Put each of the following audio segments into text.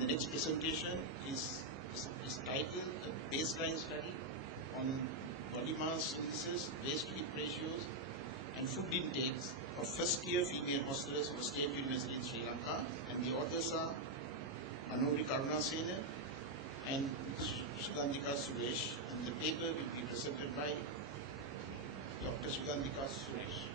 And the next presentation is titled A Baseline Study on Body Mass Indices, Waist-to-Hip Ratios, and Food Intakes of First-Year Female Hostelers of State University in Sri Lanka. And the authors are Anuri Karunasena and Sugandhika Suresh. And the paper will be presented by Dr. Sugandhika Suresh.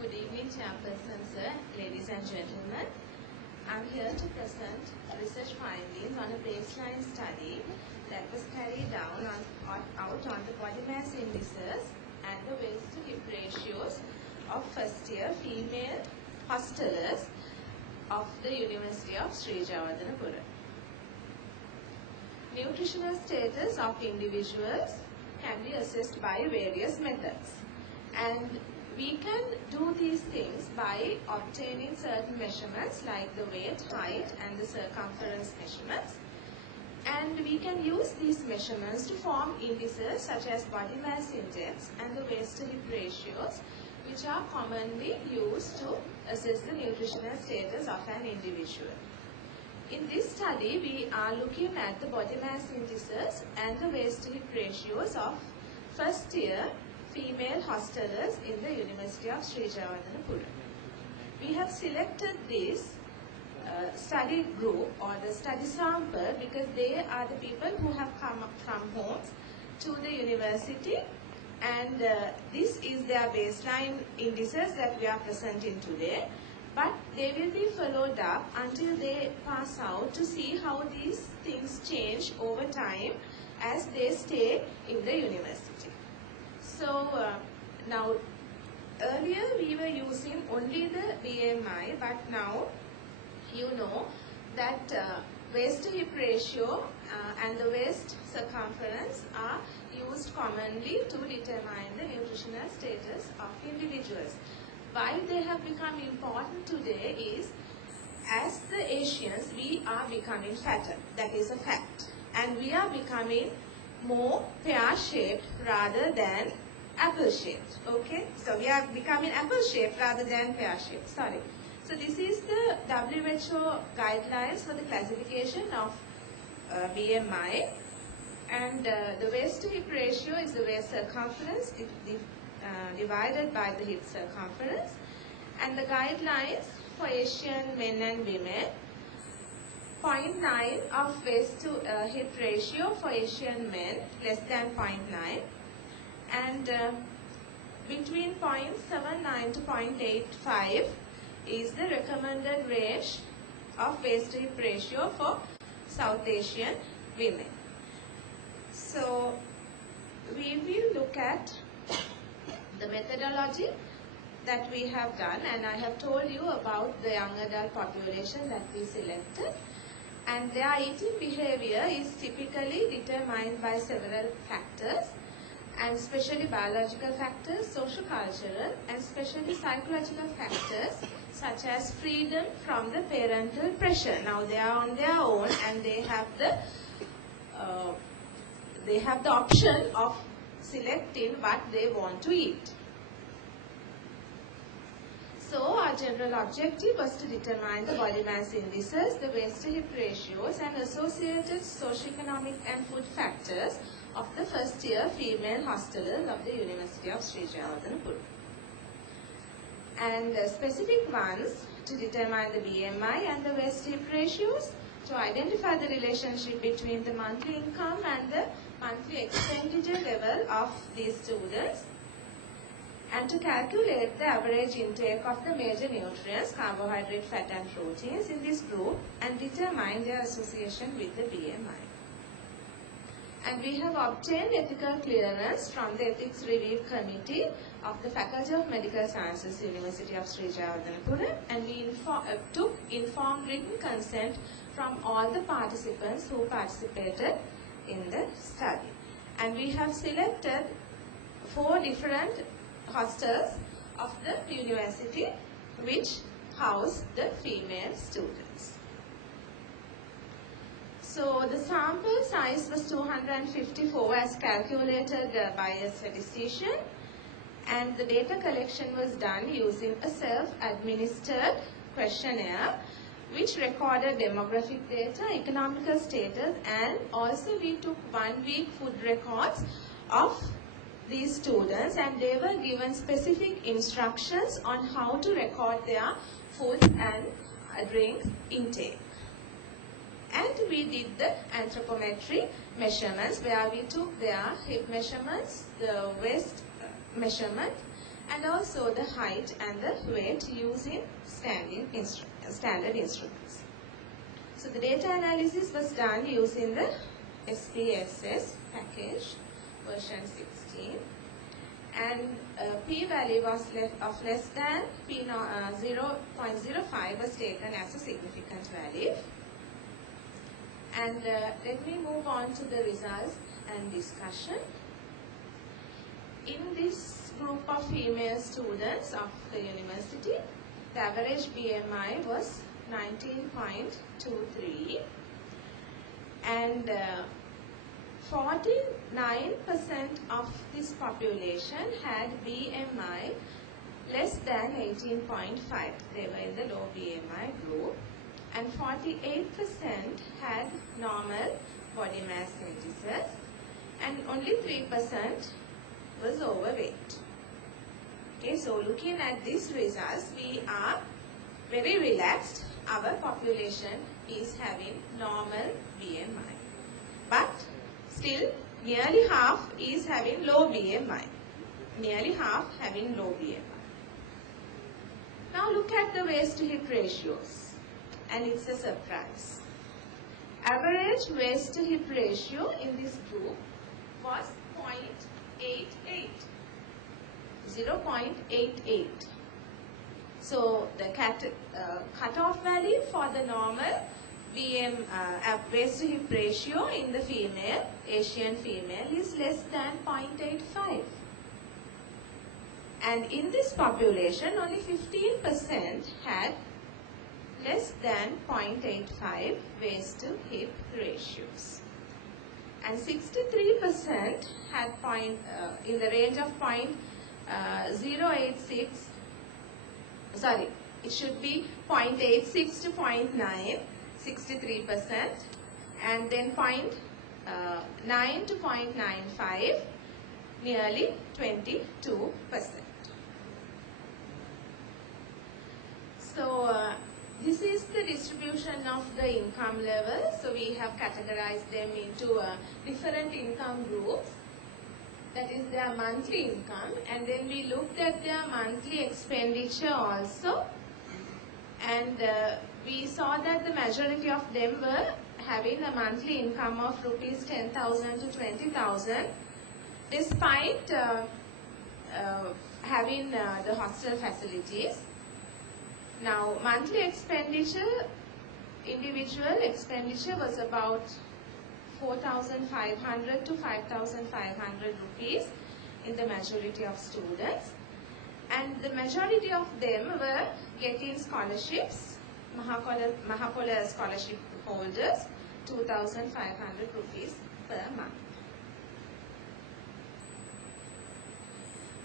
Good evening, Chairperson, sir, ladies and gentlemen. I'm here to present research findings on a baseline study that was carried out on the body mass indices and the waist-to-hip ratios of first-year female hostelers of the University of Sri Jawadanapura. Nutritional status of individuals can be assessed by various methods, and we can do these things by obtaining certain measurements like the weight, height and the circumference measurements. And we can use these measurements to form indices such as body mass index and the waist-to-hip ratios, which are commonly used to assess the nutritional status of an individual. In this study, we are looking at the body mass indices and the waist-to-hip ratios of first-year female hostelers in the University of Sri Jawadanapura. We have selected this study group or the study sample because they are the people who have come from homes to the university, and this is their baseline indices that we are presenting today, but they will be followed up until they pass out to see how these things change over time as they stay in the university. So now, earlier we were using only the BMI, but now you know that waist-to-hip ratio and the waist circumference are used commonly to determine the nutritional status of individuals. Why they have become important today is, as the Asians, we are becoming fatter. That is a fact. And we are becoming more pear-shaped rather than apple-shaped. Okay? So we are becoming apple-shaped rather than pear-shaped. Sorry. So this is the WHO guidelines for the classification of BMI. And the waist-to-hip ratio is the waist circumference divided by the hip circumference. And the guidelines for Asian men and women, 0.9 of waist-to-hip ratio for Asian men, less than 0.9. And between 0.79 to 0.85 is the recommended range of waist-to-hip ratio for South Asian women. So we will look at the methodology that we have done, and I have told you about the young adult population that we selected, and their eating behavior is typically determined by several factors, and especially biological factors, social-cultural, and especially psychological factors such as freedom from the parental pressure. Now they are on their own and they have the option of selecting what they want to eat. So our general objective was to determine the body mass indices, the waist-to-hip ratios, and associated socioeconomic and food factors of the first-year female hostelers of the University of Sri Jawadanapura. And specific ones to determine the BMI and the waist-to-hip ratios, to identify the relationship between the monthly income and the monthly expenditure level of these students, and to calculate the average intake of the major nutrients, carbohydrate, fat and proteins in this group, and determine their association with the BMI. And we have obtained ethical clearance from the Ethics Review Committee of the Faculty of Medical Sciences, University of Sri Jawadanapura, and we took informed written consent from all the participants who participated in the study. And we have selected 4 different hostels of the university which house the female students. So the sample size was 254 as calculated by a statistician, And the data collection was done using a self-administered questionnaire which recorded demographic data, economical status, and also we took 1 week food records of these students, and they were given specific instructions on how to record their food and drink intake. And we did the anthropometric measurements where we took their hip measurements, the waist measurement, and also the height and the weight using standard instruments. So the data analysis was done using the SPSS package version 16, and p-value was of less than 0.05 was taken as a significant value. And let me move on to the results and discussion. In this group of female students of the university, the average BMI was 19.23, and 49% of this population had BMI less than 18.5. They were in the low BMI group, and 48% had normal body mass indices, and only 3% was overweight. Okay, so looking at these results, we are very relaxed. Our population is having normal BMI, but still nearly half is having low BMI. Nearly half having low BMI. Now look at the waist to hip ratios, and it's a surprise. Average waist to hip ratio in this group was 0.88. 0.88. So the cutoff value for the normal waist to hip ratio in the female, Asian female, is less than 0.85. And in this population, only 15% had less than 0.85 waist to hip ratios. And 63% had in the range of 0.086, sorry, it should be 0.86 to 0.9, 63%, and then 0.9 to 0.95, nearly 22%. So this is the distribution of the income level. So we have categorized them into different income groups. That is their monthly income, and then we looked at their monthly expenditure also, and we saw that the majority of them were having a monthly income of rupees 10,000 to 20,000, despite having the hostel facilities. Now, monthly expenditure, individual expenditure was about 4,500 to 5,500 rupees in the majority of students, and the majority of them were getting scholarships, Mahakola scholarship holders, 2,500 rupees per month.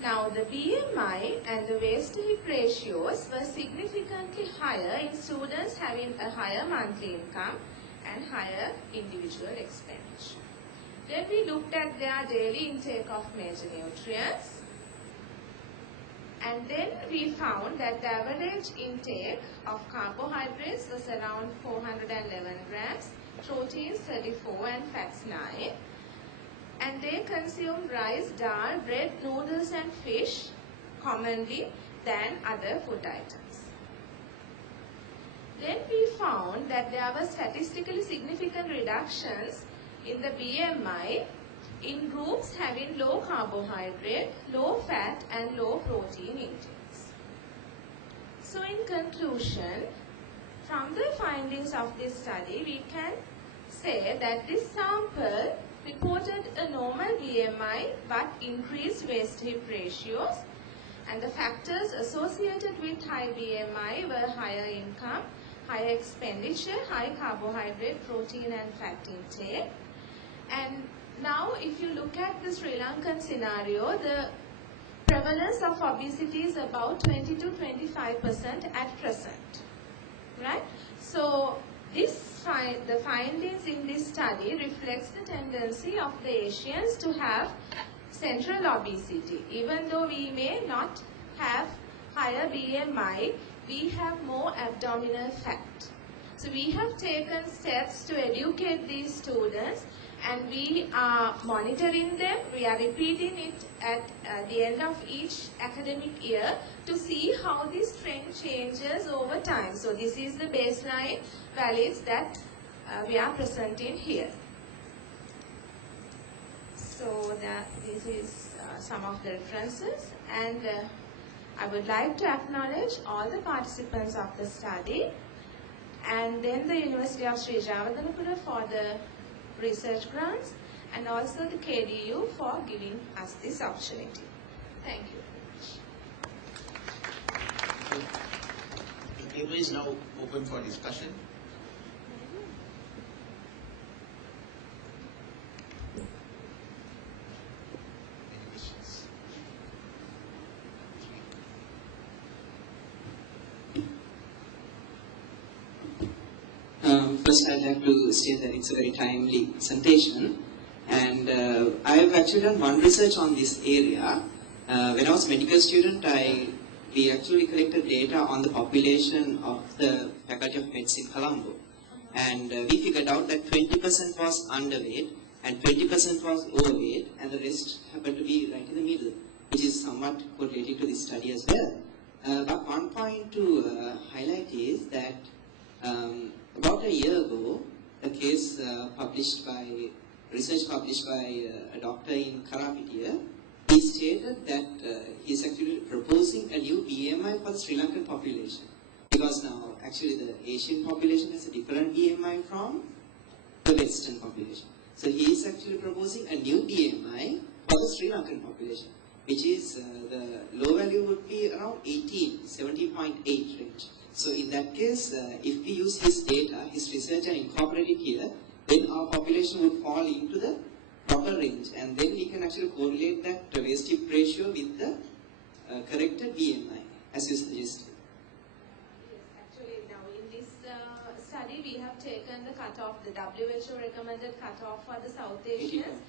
Now the BMI and the waist to hip ratios were significantly higher in students having a higher monthly income and higher individual expenditure. Then we looked at their daily intake of major nutrients, and then we found that the average intake of carbohydrates was around 411 grams, proteins 34 and fats 9, and they consumed rice, dal, bread, noodles and fish commonly than other food items. Then we found that there were statistically significant reductions in the BMI in groups having low carbohydrate, low fat and low protein intakes. So in conclusion, from the findings of this study, we can say that this sample reported a normal BMI but increased waist-hip ratios, and the factors associated with high BMI were higher income, higher expenditure, high carbohydrate, protein and fat intake. And now if you look at the Sri Lankan scenario, the prevalence of obesity is about 20 to 25% at present, right? So the findings in this study reflects the tendency of the Asians to have central obesity. Even though we may not have higher BMI, we have more abdominal fat. So we have taken steps to educate these students, and we are monitoring them. We are repeating it at the end of each academic year to see how this trend changes over time. So this is the baseline values that we are presenting here. So this is some of the references, and I would like to acknowledge all the participants of the study, and then the University of Sri Jawadanapura for the research grants, and also the KDU for giving us this opportunity. Thank you. The paper is now open for discussion. Any questions? First, I'd like to state that it's a very timely presentation, and I've actually done one research on this area. When I was a medical student, we actually collected data on the population of the Faculty of Medicine, Colombo, and we figured out that 20% was underweight and 20% was overweight, and the rest happened to be right in the middle, which is somewhat correlated to this study as well. But one point to highlight is that about a year ago, a case research published by a doctor in Karapitia, he stated that he is actually proposing a new BMI for the Sri Lankan population. Because now, actually, the Asian population has a different BMI from the Western population. So he is actually proposing a new BMI for the Sri Lankan population, which is the low value would be around 17.8 range. So in that case, if we use his data, his research, and incorporate it here, then our population would fall into the proper range, and then we can actually correlate that waist hip ratio with the corrected BMI, as you suggested. Yes, actually now in this study we have taken the cutoff, the WHO recommended cutoff for the South Asians,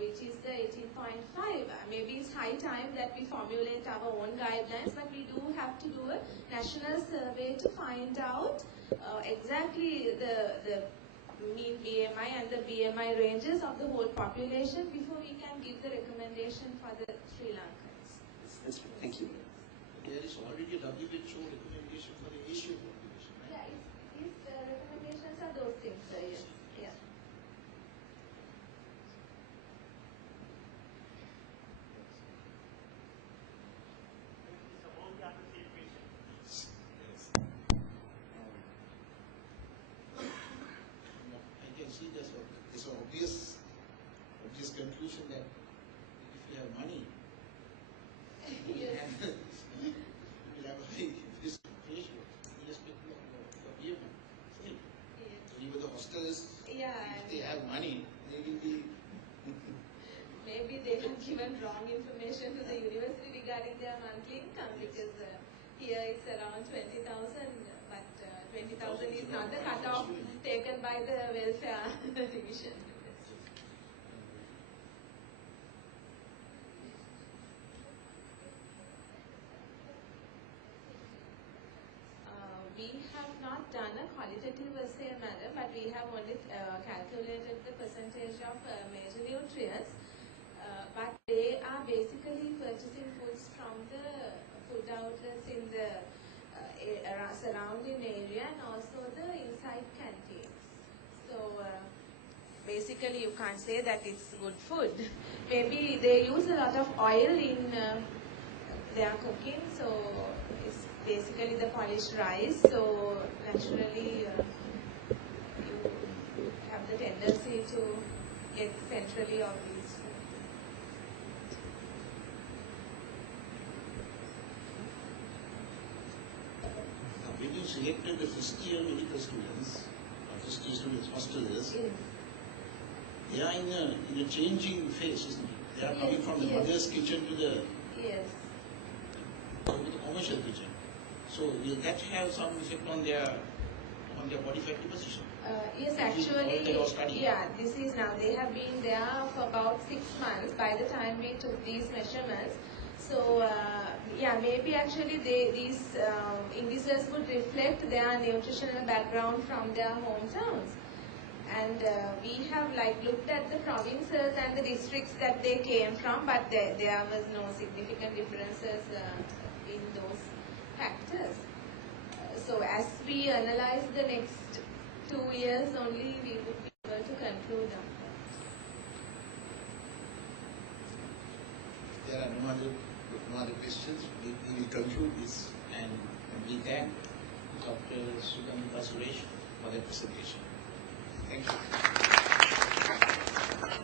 which is the 18.5. Maybe it's high time that we formulate our own guidelines, but we do have to do a national survey to find out exactly the mean BMI and the BMI ranges of the whole population before we can give the recommendation for the Sri Lankans. That's right. Thank you. There is already a WHO recommendation for the Asian population, right? Yeah, these recommendations are those things, yes. Yeah. I can see there's an obvious conclusion that if you have money, you will have a high risk ratio, irrespective of your BMI. So even the hostels, if they have money, they will be. Maybe they have given wrong information to the university regarding their monthly income, because here it's around 20,000, but 20,000 is not the cutoff taken by the welfare division. We have not done a qualitative assay, madam, but we have only calculated the percentage of major nutrients. But they are basically purchasing foods from the food outlets in the surrounding area and also the inside canteens. So basically you can't say that it's good food. Maybe they use a lot of oil in their cooking, so it's basically the polished rice. So naturally you have the tendency to get centrally obese. When you selected the first-year medical students, or first-year students, hostelers, they are in a changing phase, isn't it? They are coming from the mother's kitchen to the Yes. with the commercial kitchen. So will that have some effect on their body fat deposition? Yes, This is all they were actually, studying. yeah, this is now, they have been there for about 6 months by the time we took these measurements. So, yeah, maybe actually these indices would reflect their nutritional background from their hometowns. And we have like looked at the provinces and the districts that they came from, but there was no significant differences in those factors. So as we analyze the next 2 years only, we would be able to conclude on that. There are no other questions. We will conclude this, and we thank Dr. Suresh for their presentation. Thank you.